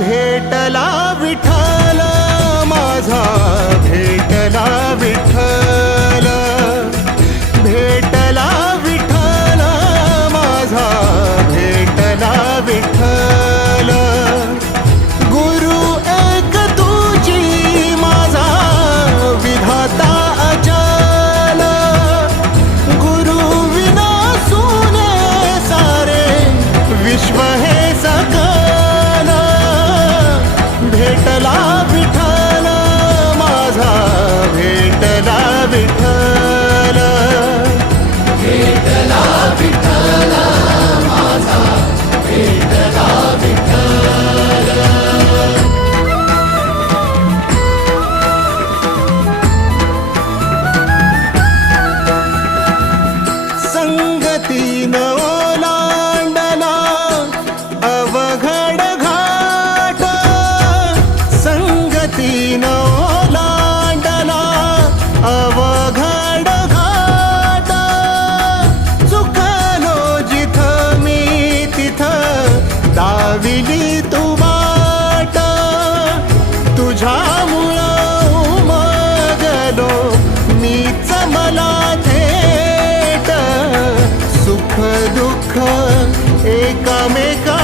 भेटला विठ्ठल माझा, भेटला विठ्ठल, भेटला विठ्ठल माझा, भेटला विठ्ठल. गुरु एक तुझी माझा विधाता अचल, गुरु विना सुने सारे विश्व हे सकल. भेटला विठ्ठल माझा, भेटला विठ्ठल, भेटला विठ्ठल माझा, भेटला विठ्ठल. संगतीन ओलांडला अवघड घाट, संगतीन ओलांडला अवघड घाट. चुकलो जिथं मी तिथं दाविली तू वाट, तुझ्यामुळं उमगलो मीच मला थेट. सुख दुःख एकामेका